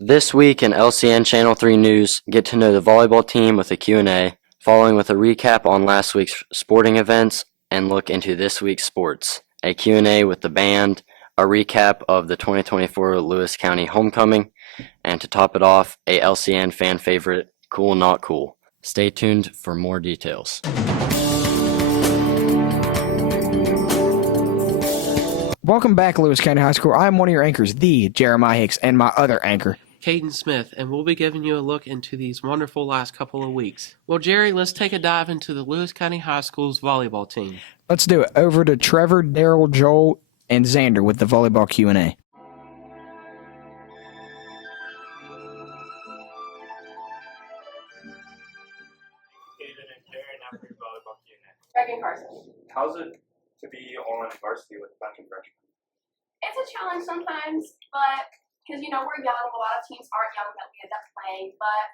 This week in LCN Channel 3 News, get to know the volleyball team with a Q&A, following with a recap on last week's sporting events and look into this week's sports. A Q&A with the band, a recap of the 2024 Lewis County Homecoming, and to top it off, a LCN fan favorite, Cool Not Cool. Stay tuned for more details. Welcome back, Lewis County High School. I'm one of your anchors, the Jeremiah Hicks, and my other anchor, Caden Smith, and we'll be giving you a look into these wonderful last couple of weeks. Well, Jerry, let's take a dive into the Lewis County High School's volleyball team. Let's do it. Over to Trevor, Daryl, Joel, and Xander with the Volleyball Q&A. David and Jared after Volleyball Q&A. Megan Carson. How's it to be on varsity with a bunch of freshmen? It's a challenge sometimes, but because we're young, a lot of teams aren't young that we end up playing, but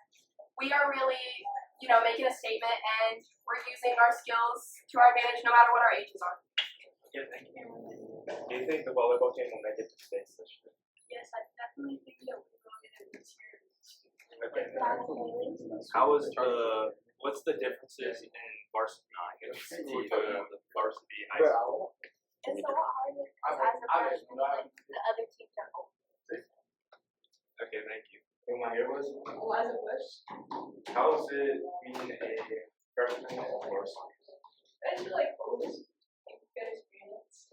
we are really, making a statement, and we're using our skills to our advantage no matter what our ages are. Yeah, thank you. Do you think the volleyball team will make it to states this year? Yes, I definitely think that we will get it this year. Okay. What's the differences in varsity? The varsity high school? It's a lot harder because as a freshman, the other teams are old. Okay, thank you. Who am I here with? Eliza Bush. How is it being a freshman in varsity? I feel like both. Good experience.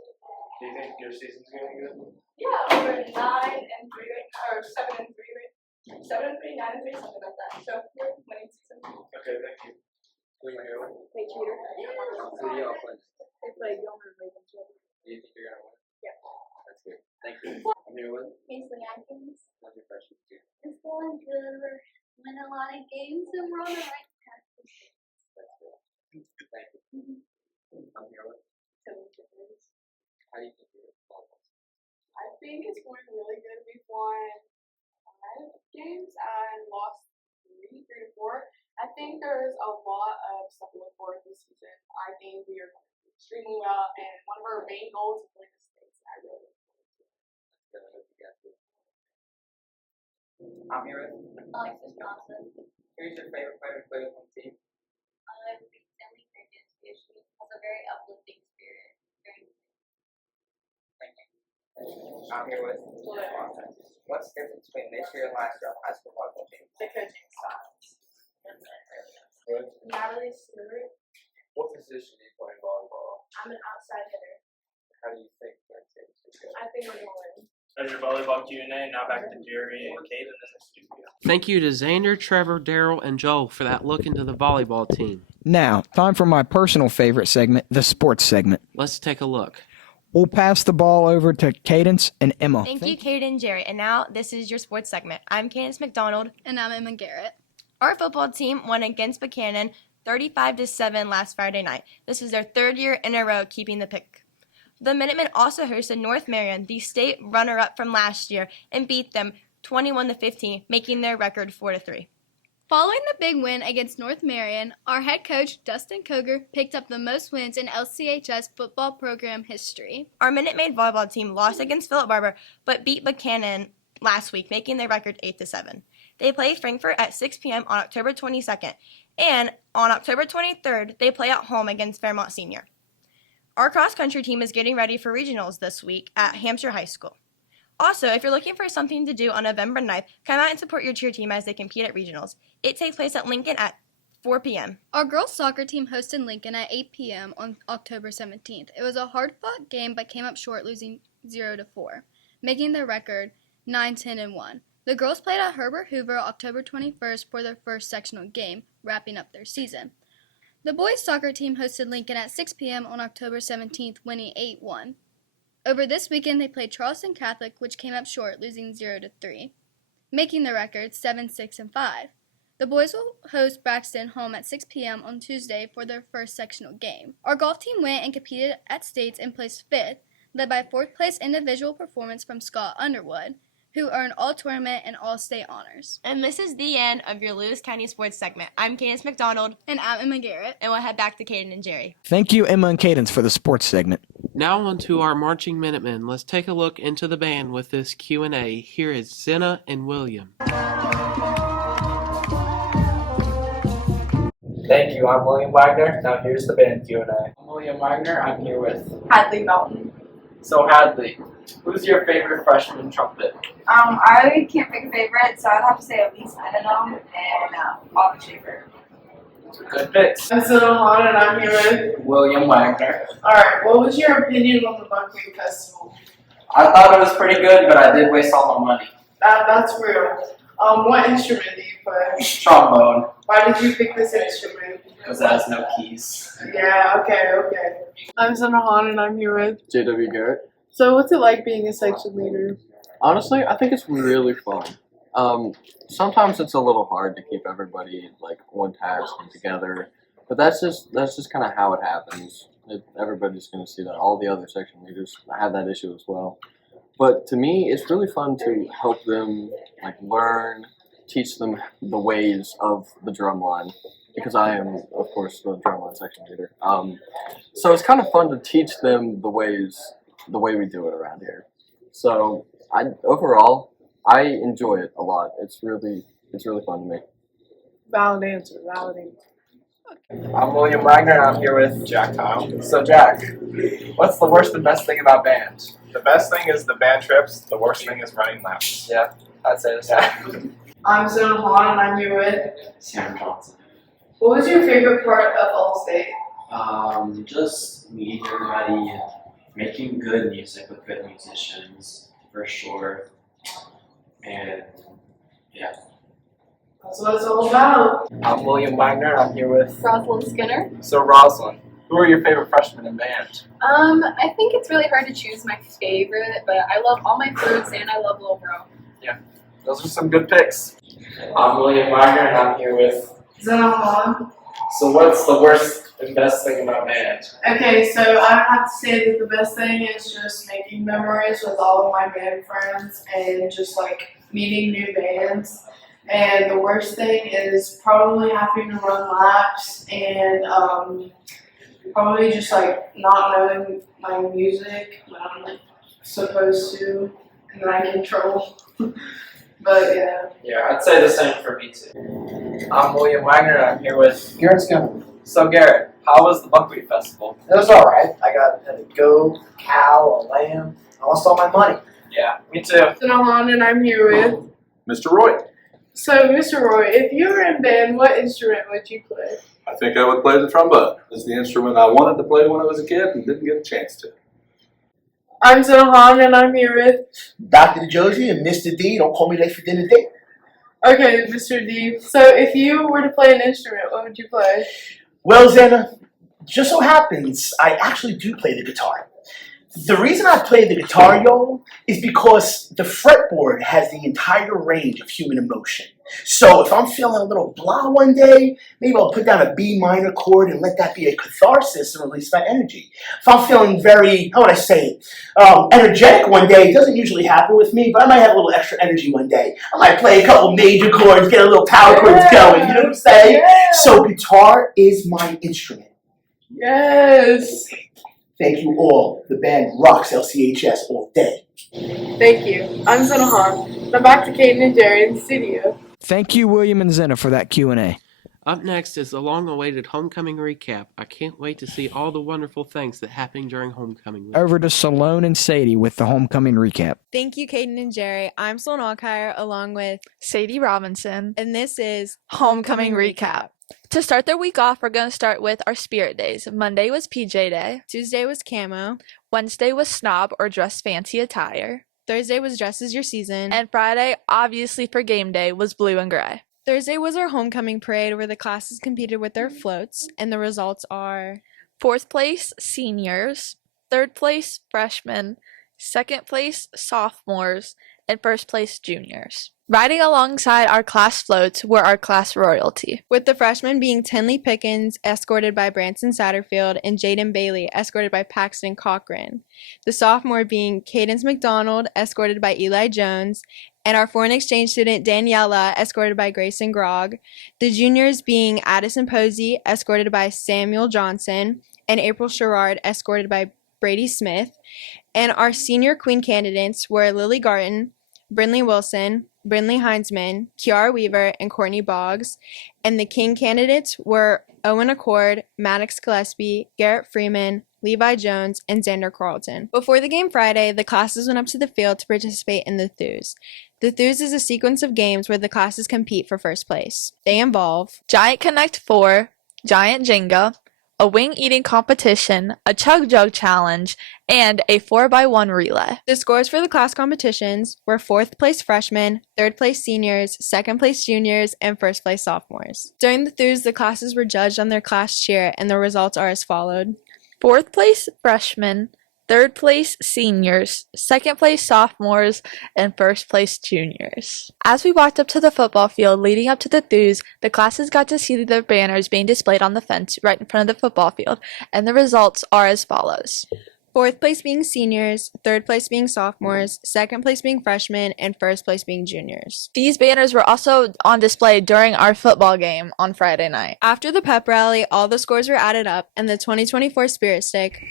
Do you think your season's going good? Yeah, we're 9-3 or 7-3, right? 7-3, 9-3, something like that. So we're winning season. Okay, thank you. Who am I here with? Hey, Cheater. Who do y'all play? They play Gilmer Ravens. Do you think you're gonna win? Yeah. That's good. Thank you. I'm here with Ainsley Atkins. what's your freshman too? It's going good. We're winning a lot of games and we're on the right path. That's good. Thank you. I'm here with how do you think you're volleyball? I think it's going really good. We've won 5 games and lost 3 to 4. I think there's a lot of stuff to look forward to this season. I think we are going to do extremely well, and one of our main goals is winning the states. I really look forward to it. That's good. I hope you guys do. I'm here with Alexis Johnson. who's your favorite player to play with on the team? I think Stanley Crickets. She has a very uplifting spirit. Thank you. I'm here with what's the difference between this year and last year on the high school volleyball team? The coaching styles. Good. Natalie Stewart. What position do you play in volleyball? I'm an outside hitter. How do you think that team's good? I think we're going to win. That's your volleyball Q&A. Now back to Jerry and Caden in the studio. Thank you to Xander, Trevor, Daryl, and Joel for that look into the volleyball team. Now, time for my personal favorite segment, the sports segment. Let's take a look. We'll pass the ball over to Cadence and Emma. Thank you, Kaden and Jerry. And now this is your sports segment. I'm Candace McDonald. And I'm Emma Garrett. Our football team won against Buchanan 35-7 last Friday night. This is their 3rd year in a row keeping the pick. The Minutemen also hosted North Marion, the state runner-up from last year, and beat them 21-15, making their record 4-3. Following the big win against North Marion, our head coach, Dustin Koger, picked up the most wins in LCHS football program history. Our Minute Maid volleyball team lost against Philip Barber, but beat Buchanan last week, making their record 8-7. They play Frankfort at 6 p.m. on October 22nd, and on October 23rd, they play at home against Fairmont Senior. Our cross-country team is getting ready for regionals this week at Hampshire High School. Also, if you're looking for something to do on November 9th, come out and support your cheer team as they compete at regionals. It takes place at Lincoln at 4 p.m. Our girls soccer team hosted Lincoln at 8 p.m. on October 17th. It was a hard-fought game but came up short, losing 0-4, making their record 9-10-1. The girls played at Herbert Hoover October 21st for their first sectional game, wrapping up their season. The boys soccer team hosted Lincoln at 6 p.m. on October 17th, winning 8-1. Over this weekend, they played Charleston Catholic, which came up short, losing 0-3, making the record 7-6-5. The boys will host Braxton home at 6 p.m. on Tuesday for their first sectional game. Our golf team went and competed at states and placed 5th, led by 4th place individual performance from Scott Underwood, who earned all tournament and all state honors. And this is the end of your Lewis County Sports segment. I'm Candace McDonald. And I'm Emma Garrett. And we'll head back to Caden and Jerry. Thank you, Emma and Cadence, for the sports segment. Now on to our marching Minutemen. Let's take a look into the band with this Q&A. Here is Zenna and William. Thank you. I'm William Wagner. Now here's the band Q&A. I'm William Wagner. I'm here with Hadley Melton. So Hadley, who's your favorite freshman trumpet? I can't pick a favorite, so I'd have to say Elise Mendenham and Autumn Schaefer. Good picks. I'm Zenna Hahn, and I'm here with. William Wagner. Alright, what was your opinion on the Buckwheat Festival? I thought it was pretty good, but I did waste all my money. That's real. What instrument do you play? Trombone, Why did you pick this instrument? because it has no keys. Yeah, okay. I'm Zenna Hahn, and I'm here with. JW Garrett. So, what's it like being a section leader? Honestly, I think it's really fun. Sometimes it's a little hard to keep everybody like on task and together, but that's just kind of how it happens. Everybody's going to see that. All the other section leaders have that issue as well. But to me, it's really fun to help them like learn, teach them the ways of the drum line, because I am, of course, the drumline section leader. So it's kind of fun to teach them the way we do it around here. So overall, I enjoy it a lot. It's really fun to me. Valid answer. I'm William Wagner, and I'm here with Jack Kyle. So Jack, what's the worst and best thing about band? The best thing is the band trips. The worst thing is running laps. Yeah, I'd say the same. I'm Zenna Hahn, and I'm here with. Sam Johnson. What was your favorite part of All State? Just meeting everybody and making good music with good musicians, for sure. And yeah. That's what it's all about. I'm William Wagner, and I'm here with Rosalind Skinner. So Rosalind, who are your favorite freshmen in band? I think it's really hard to choose my favorite, but I love all my fruits and I love Lil Bro. Yeah, those are some good picks. I'm William Wagner, and I'm here with. Zenna Hahn. So what's the worst and best thing about band? Okay, so I would have to say that the best thing is just making memories with all of my band friends and just like meeting new bands. And the worst thing is probably having to run laps and probably just like not knowing my music when I'm like supposed to, and then I get in trouble. But yeah. Yeah, I'd say the same for me too. I'm William Wagner, and I'm here with Garrett Skinner. So Garrett, how was the Buckwheat Festival? It was alright. I got a goat, a cow, a lamb. I lost all my money. Yeah, me too. Zenna Hahn, and I'm here with. Mr. Roy. So, Mr. Roy, if you were in band, what instrument would you play? I think I would play the trombone. It's the instrument I wanted to play when I was a kid and didn't get a chance to. I'm Zenna Hahn, and I'm here with. Dr. Josie and Mr. D, don't call me late for dinner date. Okay, Mr. D. So, if you were to play an instrument, what would you play? Well, Zenna, just so happens I actually do play the guitar. The reason I play the guitar, y'all, is because the fretboard has the entire range of human emotion. So if I'm feeling a little blah one day, maybe I'll put down a B minor chord and let that be a catharsis and release my energy. If I'm feeling very, how would I say it, energetic one day, it doesn't usually happen with me, but I might have a little extra energy one day. I might play a couple major chords, get a little power chords going, you know what I'm saying? Yeah. So guitar is my instrument. Yes. Thank you all. The band rocks LCHS all day. Thank you. I'm Zenna Hahn. Now back to Caden and Jerry in the studio. Thank you, William and Zenna, for that Q&A. Up next is the long-awaited homecoming recap. I can't wait to see all the wonderful things that happened during homecoming week. Over to Salone and Sadie with the homecoming recap. Thank you, Caden and Jerry. I'm Sloan Alkire along with Sadie Robinson. and this is Homecoming Recap. To start their week off, we're going to start with our spirit days. Monday was PJ Day. Tuesday was camo. Wednesday was snob or dress fancy attire. Thursday was dress as your season. And Friday, obviously for game day, was blue and gray. Thursday was our homecoming parade where the classes competed with their floats, and the results are 4th place, seniors. 3rd place, freshmen. 2nd place, sophomores. And 1st place, juniors. Riding alongside our class floats were our class royalty, with the freshmen being Tinley Pickens, escorted by Branson Satterfield, and Jaden Bailey, escorted by Paxton Cochran. The sophomore being Cadence McDonald, escorted by Eli Jones, and our foreign exchange student Daniela, escorted by Grayson Grogg. The juniors being Addison Posey, escorted by Samuel Johnson, and April Sherrard, escorted by Brady Smith. And our senior queen candidates were Lily Garton, Brinley Wilson, Brinley Heinzman, Kiara Weaver, and Courtney Boggs. And the king candidates were Owen Accord, Maddox Gillespie, Garrett Freeman, Levi Jones, and Xander Carlton. Before the game Friday, the classes went up to the field to participate in the Thews. The Thews is a sequence of games where the classes compete for first place. They involve Giant Connect 4, Giant Jenga, a wing eating competition, a chug jug challenge, and a 4x1 relay. The scores for the class competitions were 4th place freshmen, 3rd place seniors, 2nd place juniors, and 1st place sophomores. During the Thews, the classes were judged on their class cheer, and the results are as followed. 4th place freshmen, 3rd place seniors, 2nd place sophomores, and 1st place juniors. As we walked up to the football field leading up to the Thews, the classes got to see their banners being displayed on the fence right in front of the football field, and the results are as follows. 4th place being seniors, 3rd place being sophomores, 2nd place being freshmen, and 1st place being juniors. These banners were also on display during our football game on Friday night. After the pep rally, all the scores were added up, and the 2024 Spirit Stick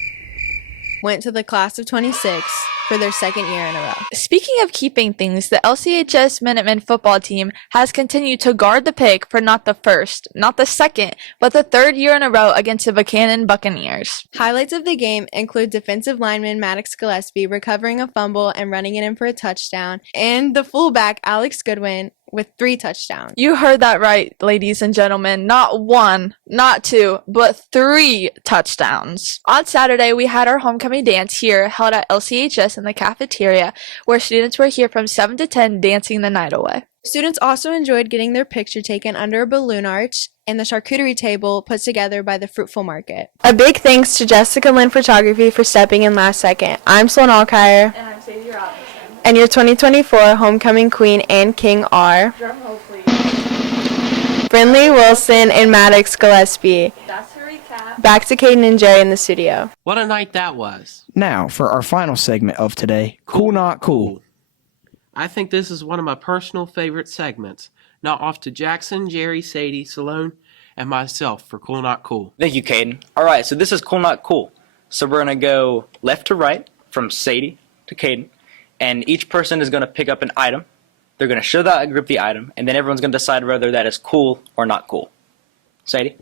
went to the class of 26 for their 2nd year in a row. Speaking of keeping things, the LCHS Minutemen football team has continued to guard the pick for not the first, not the second, but the 3rd year in a row against the Buchanan Buccaneers. Highlights of the game include defensive lineman Maddox Gillespie recovering a fumble and running it in for a touchdown, and the fullback Alex Goodwin with 3 touchdowns. You heard that right, ladies and gentlemen. Not 1, not 2, but 3 touchdowns. On Saturday, we had our homecoming dance here held at LCHS in the cafeteria, where students were here from 7 to 10 dancing the night away. Students also enjoyed getting their picture taken under a balloon arch and the charcuterie table put together by the Fruitful Market. A big thanks to Jessica Lynn Photography for stepping in last second. I'm Sloan Alkire. And I'm Sadie Robinson. And your 2024 homecoming queen and king are Drumroll, please. Brinley Wilson and Maddox Gillespie. That's a recap. Back to Caden and Jerry in the studio. What a night that was. Now, for our final segment of today, Cool Not Cool. I think this is one of my personal favorite segments. Now off to Jackson, Jerry, Sadie, Salone, and myself for Cool Not Cool. Thank you, Caden. All right, so this is Cool Not Cool. So we're going to go left to right from Sadie to Caden, and each person is going to pick up an item. They're going to show that group the item, and then everyone's going to decide whether that is cool or not cool. Sadie?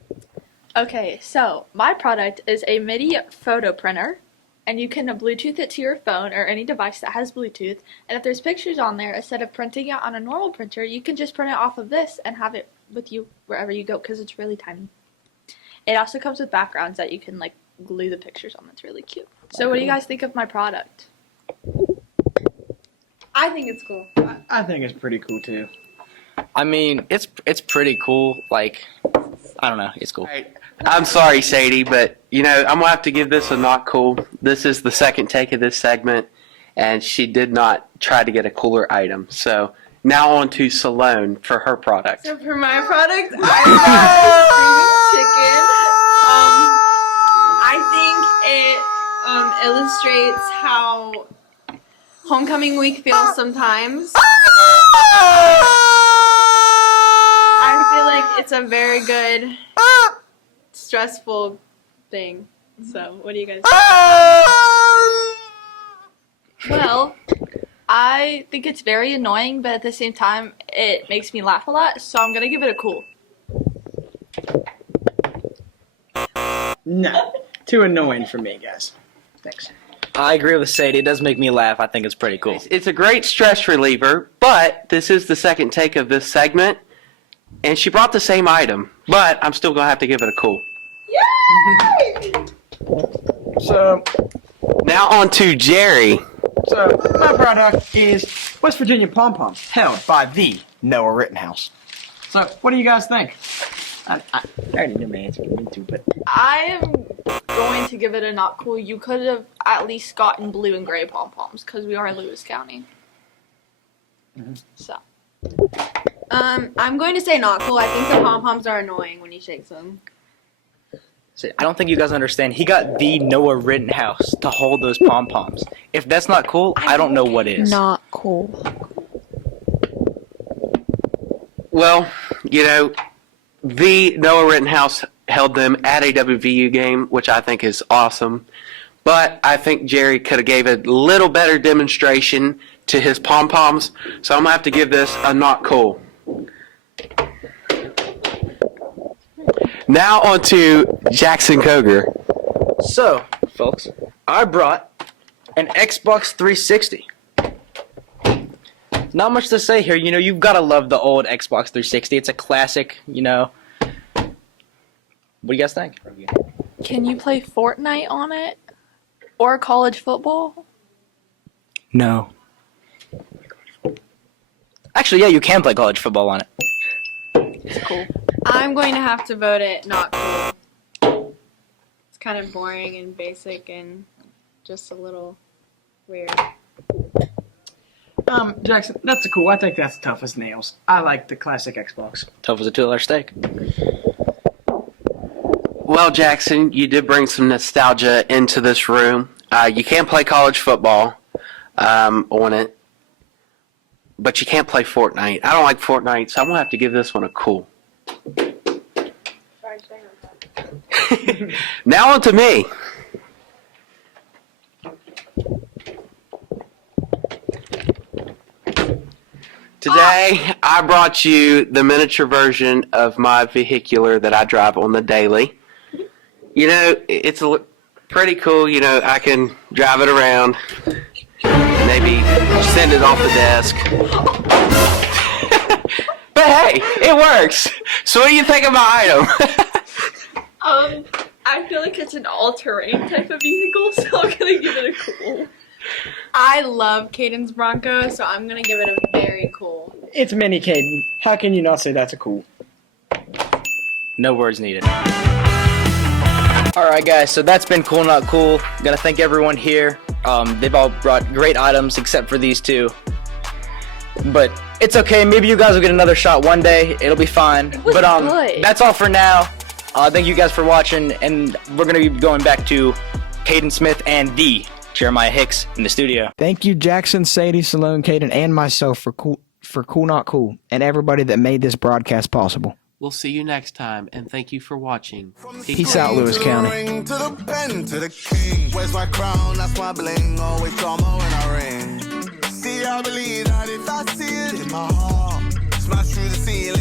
Okay, so my product is a MIDI photo printer, and you can Bluetooth it to your phone or any device that has Bluetooth. And if there's pictures on there, instead of printing it on a normal printer, you can just print it off of this and have it with you wherever you go because it's really tiny. It also comes with backgrounds that you can like glue the pictures on. That's really cute. So what do you guys think of my product? I think it's cool. I think it's pretty cool too. I mean, it's pretty cool. Like, I don't know, it's cool. I'm sorry, Sadie, but, I'm going to have to give this a not cool. This is the second take of this segment, and she did not try to get a cooler item. So now on to Salone for her product. So for my product, I got chicken. I think it illustrates how homecoming week feels sometimes. I feel like it's a very good stressful thing. So what do you guys think? Well, I think it's very annoying, but at the same time, it makes me laugh a lot, so I'm gonna give it a cool. No, too annoying for me, guys. Thanks. I agree with Sadie. It does make me laugh. I think it's pretty cool. It's a great stress reliever, but this is the second take of this segment, and she brought the same item, but I'm still going to have to give it a cool. Yay! So now on to Jerry. So my product is West Virginia Pom Poms, held by the Noah Rittenhouse. So what do you guys think? I already knew my answer, but I am going to give it a not cool. You could have at least gotten blue and gray pom-poms because we are Lewis County. So. I'm going to say not cool. I think the pom-poms are annoying when he shakes them. See, I don't think you guys understand. He got the Noah Rittenhouse to hold those pom-poms. If that's not cool, I don't know what is. Not cool. Well, the Noah Rittenhouse held them at a WVU game, which I think is awesome. but I think Jerry could have gave a little better demonstration to his pom-poms, so I'm going to have to give this a not cool. Now on to Jackson Koger. So, folks, I brought an Xbox 360. Not much to say here. You know, you've got to love the old Xbox 360. It's a classic, you know. What do you guys think? Can you play Fortnite on it? Or college football? No. Actually, yeah, you can play college football on it. It's cool. I'm going to have to vote it not cool. It's kind of boring and basic and just a little weird. Jackson, that's cool. I think that's tough as nails. I like the classic Xbox. Tough as a $2 steak. Well, Jackson, you did bring some nostalgia into this room. You can play college football on it, but you can't play Fortnite. I don't like Fortnite, so I'm going to have to give this one a cool. Now on to me. Today, I brought you the miniature version of my vehicular that I drive on the daily. You know, it's pretty cool. You know, I can drive it around, maybe send it off the desk. But hey, it works. So what do you think of my item? I feel like it's an all-terrain type of vehicle, so I'm gonna give it a cool. I love Caden's Bronco, so I'm going to give it a very cool. It's Mini Caden. How can you not say that's a cool? No words needed. Alright guys, so that's been Cool Not Cool. Gotta thank everyone here. They've all brought great items except for these two. But it's okay, maybe you guys will get another shot one day. It'll be fine. It was But good. that's all for now. Thank you guys for watching, and we're gonna be going back to Caden Smith and the Jeremiah Hicks in the studio. Thank you, Jackson, Sadie, Salone, Caden, and myself for Cool Not Cool, and everybody that made this broadcast possible. We'll see you next time, and thank you for watching. Peace out, Lewis County. Ring to the pen to the king. Where's my crown? That's my bling. Always drama when I ring. See, I believe that if I see it in my heart, smash through the ceiling.